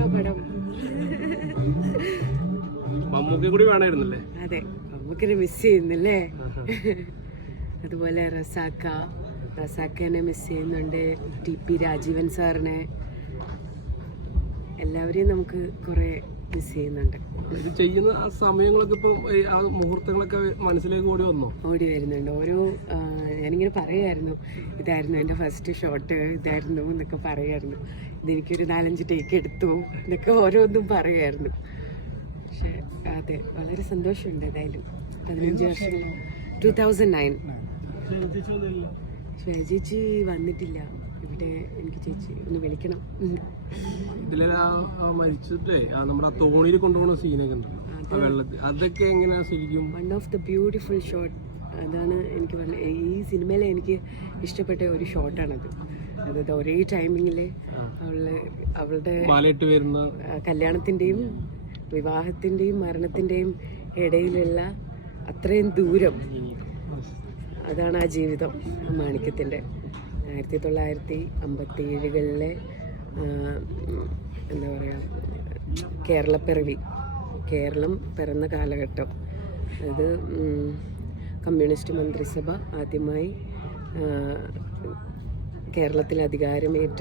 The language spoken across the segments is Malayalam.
എല്ലാരും പടം മമ്മൂക്കി കൂടി വേണമായിരുന്നല്ലേ അതെ മമ്മൂക്കിനെ മിസ് ചെയ്യുന്നില്ലേ? അതുപോലെ റസാക്ക. റസാക്കനെ മിസ് ചെയ്യുന്നുണ്ട്. ടി പി രാജീവൻ സാറിനെ. എല്ലാവരെയും നമുക്ക് കുറെ മിസ് ചെയ്യുന്നുണ്ട്. ഇത് ചെയ്യുന്ന ആ സമയങ്ങളൊക്കെ ഇപ്പം ആ മുഹൂർത്തങ്ങളൊക്കെ മനസ്സിലേക്ക് ഓടി വന്നോ? ഓടി വരുന്നുണ്ട്. ഓരോ ഞാനിങ്ങനെ പറയായിരുന്നു ഇതായിരുന്നു എന്റെ ഫസ്റ്റ് ഷോട്ട് ഇതായിരുന്നു എന്നൊക്കെ പറയായിരുന്നു ഇതെനിക്കൊരു നാലഞ്ച് ടേക്ക് എടുത്തു എന്നൊക്കെ ഓരോന്നും പറയുമായിരുന്നു പക്ഷെ അതെ വളരെ സന്തോഷമുണ്ട് ഏതായാലും പതിനഞ്ച് വർഷം. ടു തൗസൻഡ് നയൻ ചേച്ചി വന്നിട്ടില്ല. ഇവിടെ എനിക്ക് ചേച്ചി ഒന്ന് വിളിക്കണം. ഉം. ഇതിലെ ആ ആ മരിച്ചിട്ടേ നമ്മുടെ തോണിയിൽ കൊണ്ടുപോകുന്ന സീനൊക്കെ ഉണ്ടല്ലോ. അതൊക്കെ എങ്ങനെയാ ശരിക്കും? One of the beautiful shot അതാണ് എനിക്ക് ഈ സിനിമയിലെ എനിക്ക് ഇഷ്ടപ്പെട്ട ഒരു ഷോട്ടാണത് അതായത് ഒരേ ടൈമിങ്ങിൽ അവൾ അവളുടെ കല്യാണത്തിന്റെയും വിവാഹത്തിന്റെയും മരണത്തിന്റെയും ഇടയിലുള്ള അത്രയും ദൂരം അതാണ് ആ ജീവിതം മാണിക്യത്തിന്റെ ആയിരത്തി തൊള്ളായിരത്തി അമ്പത്തി ഏഴുകളിലെ എന്താ പറയുക കേരളപ്പിറവി കേരളം പിറന്ന കാലഘട്ടം. അത് കമ്മ്യൂണിസ്റ്റ് മന്ത്രിസഭ ആദ്യമായി കേരളത്തിൽ അധികാരമേറ്റ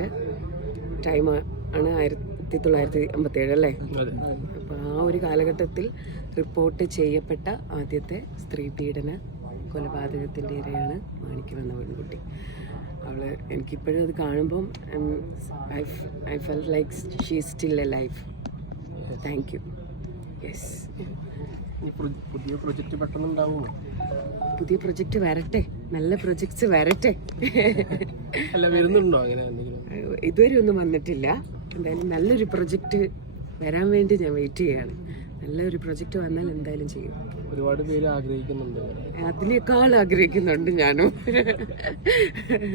ടൈം ആണ് ആയിരത്തി തൊള്ളായിരത്തി അമ്പത്തേഴ് അല്ലേ അപ്പോൾ ആ ഒരു കാലഘട്ടത്തിൽ റിപ്പോർട്ട് ചെയ്യപ്പെട്ട ആദ്യത്തെ സ്ത്രീ പീഡന കൊലപാതകത്തിന്റെ ഇരയാണ് മാണിക്ക് വന്ന പെൺകുട്ടി. അവൾ എനിക്കിപ്പോഴും അത് കാണുമ്പം I fell like she still a life thank you yes പുതിയ പ്രൊജക്റ്റ് പെട്ടെന്ന് ഉണ്ടാവുമോ പുതിയ പ്രൊജക്റ്റ് വരട്ടെ. നല്ല പ്രൊജക്ട്സ് വരട്ടെ. അല്ല വരുന്നുണ്ടോ അങ്ങനെ എന്തെങ്കിലും? ഇതുവരെ ഒന്നും വന്നിട്ടില്ല. എന്തായാലും നല്ലൊരു പ്രൊജക്റ്റ് വരാൻ വേണ്ടി ഞാൻ വെയിറ്റ് ചെയ്യാണ്. നല്ലൊരു പ്രൊജക്റ്റ് വന്നാൽ എന്തായാലും ചെയ്യും. ഒരുപാട് പേര് ആഗ്രഹിക്കുന്നുണ്ട്. അതിനേക്കാൾ ആഗ്രഹിക്കുന്നുണ്ട് ഞാനും.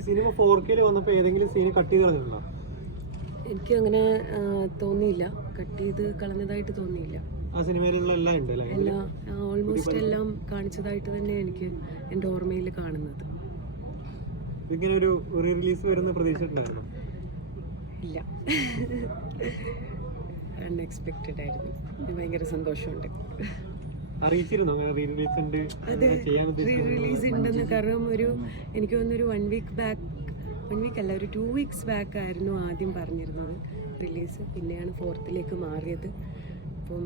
സിനിമ ഫോർ കെയിൽ വന്നപ്പോ ഏതെങ്കിലും സീന് കട്ട് ചെയ്ത് കളഞ്ഞിട്ടുണ്ടോ? എനിക്ക് അങ്ങനെ തോന്നിയില്ല. കട്ട് ചെയ്ത് കളഞ്ഞതായിട്ട് തോന്നിയില്ല. ആ സിനിമയിലുള്ള എല്ലാം ഉണ്ട് എല്ലാ ഓൾമോസ്റ്റ് എല്ലാം കാണിച്ചതായിട്ട് തന്നെ എനിക്ക് എന്റെ ഓർമ്മയിൽ കാണുന്നത്. ഇങ്ങനെ ഒരു റീ റിലീസ് വരുന്ന പ്രതീക്ഷിച്ചിട്ടുണ്ടായിരുന്നു ഇല്ല. അൺഎക്സ്പെക്റ്റഡ് ആയിരുന്നു. ഭയങ്കര സന്തോഷമുണ്ട്. അറിയിച്ചിരുന്നു? അങ്ങനെ റീ റിലീസ് ഉണ്ട് അതെ റീ റിലീസ് ഉണ്ടെന്ന് കാരണം ഒരു എനിക്ക് തോന്നുന്നൊരു one week back one week അല്ല ഒരു ടു വീക്സ് ബാക്ക് ആയിരുന്നു ആദ്യം പറഞ്ഞിരുന്നത് റിലീസ് പിന്നെയാണ് ഫോർത്തിലേക്ക് മാറിയത്. അപ്പം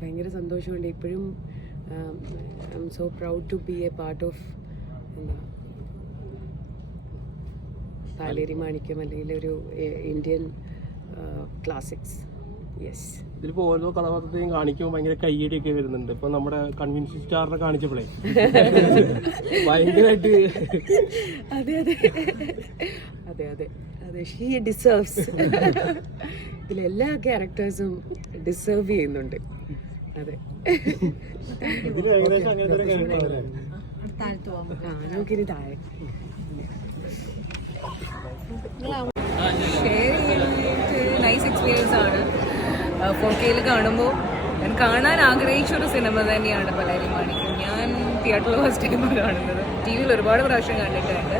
ഭയങ്കര സന്തോഷമുണ്ട്. ഇപ്പോഴും I'm so proud to be a part of എന്താ പാലേരി മാണിക്യം അല്ലെങ്കിൽ ഒരു ഇന്ത്യൻ ക്ലാസിക്സ് യെസ് ഇതിലിപ്പോ ഓരോ കഥാപാത്രത്തെയും കാണിക്കുമ്പോൾ ഭയങ്കര കയ്യടിയൊക്കെ വരുന്നുണ്ട്. ഇപ്പൊ നമ്മുടെ കൺവിൻസ് സ്റ്റാറിനെ കാണിച്ചപ്പോഴേ ഭയങ്കരമായിട്ട് അതെ അതെ. അതെ അതെ. അതെ ഷീ ഡിസേർവ്സ് ഇതിലെല്ലാ ക്യാരക്ടേഴ്സും ഡിസേർവ് ചെയ്യുന്നുണ്ട്. അതെ. നമുക്കിനി താഴെ. ഫോർ കെയിൽ കാണുമ്പോൾ ഞാൻ കാണാൻ ആഗ്രഹിച്ച ഒരു സിനിമ തന്നെയാണ് പലരി മാണിക്യം ഞാൻ തിയേറ്ററിൽ ഫസ്റ്റ് ടൈം കാണുന്നത്. ടി വിയിൽ ഒരുപാട് പ്രാവശ്യം കണ്ടിട്ടുണ്ട്.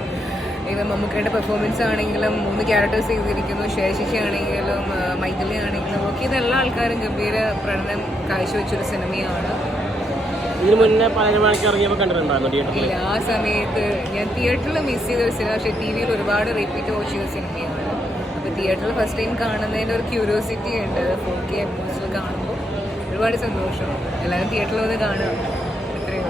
ഇത് മമ്മൂക്കയുടെ പെർഫോമൻസ് ആണെങ്കിലും മൂന്ന് ക്യാരക്ടേഴ്സ് ചെയ്തിരിക്കുന്നു. ശേഷിഷി ആണെങ്കിലും മൈഥിലി ആണെങ്കിലും ഒക്കെ ഇതെല്ലാ ആൾക്കാരും ഗംഭീര പ്രകടനം കാഴ്ചവെച്ചൊരു സിനിമയാണ്. ഇതിന് മുന്നേ പലരുമാക്കി ഇറങ്ങിയപ്പോൾ കണ്ടിട്ടുണ്ടായിരുന്നു തിയേറ്ററിൽ ഇല്ല ആ സമയത്ത് ഞാൻ തിയേറ്ററിൽ മിസ് ചെയ്ത ഒരു സിനിമ പക്ഷേ ടി വിയിൽ ഒരുപാട് റിപ്പീറ്റ് വാച്ച് ചെയ്ത സിനിമയാണ്. അപ്പോൾ തിയേറ്ററിൽ ഫസ്റ്റ് ടൈം കാണുന്നതിന്റെ ഒരു ക്യൂരിയോസിറ്റി ഉണ്ട്. ഫോർ കെ എമോസിൽ കാണുമ്പോൾ ഒരുപാട് സന്തോഷം. എല്ലാവരും തിയേറ്ററിൽ വന്ന് കാണുക. ഇത്രയേ